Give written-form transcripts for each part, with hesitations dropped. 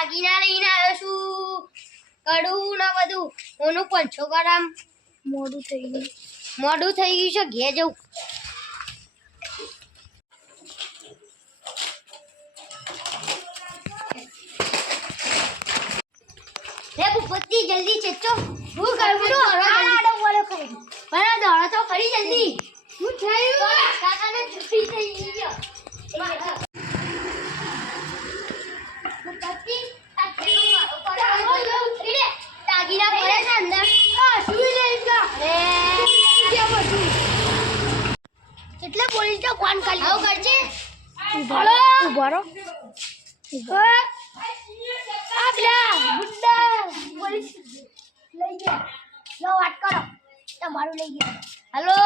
દાગીના લઈને આવ્યો છું કડું ના બધું ઓનું 500 ગ્રામ મોડું થઈ ગયું છે ઘે જવું રે ભૂપતિ જલ્દી ચેચો હું કરું આડો બોલો ખરી બરા દોડો તો ખરી જલ્દી હું થયું કાકાને છૂટી થઈ ગયો ભૂપતિ આ દાગીના પડે છે અંદર સુઈ લે ઈકા રે એટલે પોલીસ તો કોણ કરી આવ કરજે ઉભારો આપલા ગુંડા પોલીસ લઈ ગયા લો વાત કરો તમારું લઈ ગયા હાલો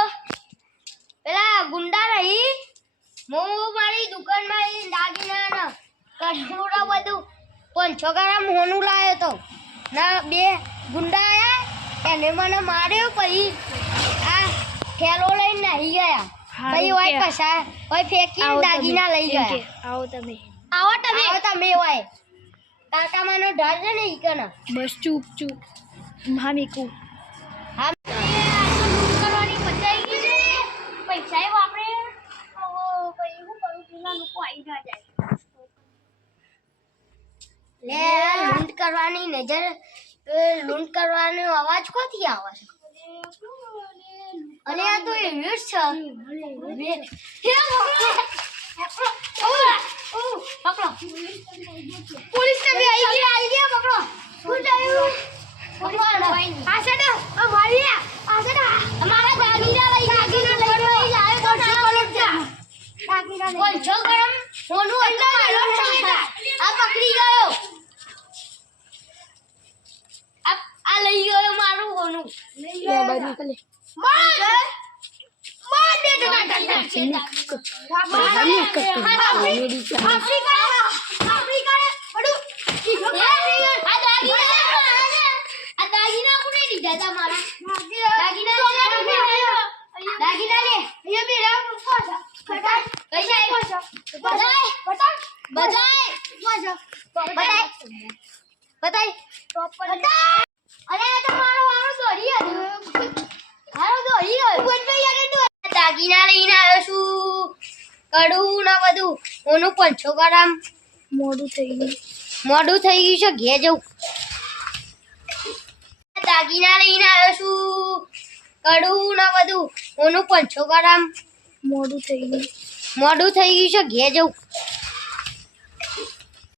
પેલા ગુંડા રહી હું મારી દુકાનમાં દાગીના કડુડા બધું 500 ગ્રામ હોનું લાવ્યો તો ના બે ગુંડા આયા એને મને માર્યો પછી આ થેલો લઈને નાહી ગયા પછી ઓય કસા ઓય ફેંકીને દાગીના લઈ ગયા આવો તમે ઓય કાકા માનો ઢાળ છે ને ઈકના બસ ચૂપ મામીકુ હા કરવાની મજા આવી ગઈ છે પૈસા વાપરે ઓ ભાઈ હું કરું પેલા લોકો આવી ના જાય લે લૂંટ કરવાની નજર લૂંટ કરવાનો અવાજ કોથી આવે છે અને આ તો એવી છે પકડો પોલીસ ને બી આવી ગયા પકડો શું થયું પકડો આસડા અમારી આસડા અમારા દાગીના લઈ લાવ્યો તો દાગીના 500 ગ્રામ સોનું એટલે આ પકડી ગયો આ લઈ ગયો મારું સોનું લઈ ગયો બહાર નીકળે માર દે તો દાગીના કોને દીધા તા મારા દાગીના લે અહીંયા બે રામ પાછા પૈસા બધાય અરે આ તો મારો દોરી દાગીના લઈને આવ્યો છું કડું ના બધું ઓનું 500 ગ્રામ મોડું થઈ ગયું છે ઘે જવું દાગીના લઈને આવ્યો છું કડું ના બધું ઓનું 500 ગ્રામ મોડું થઈ ગયું છે ઘે જવું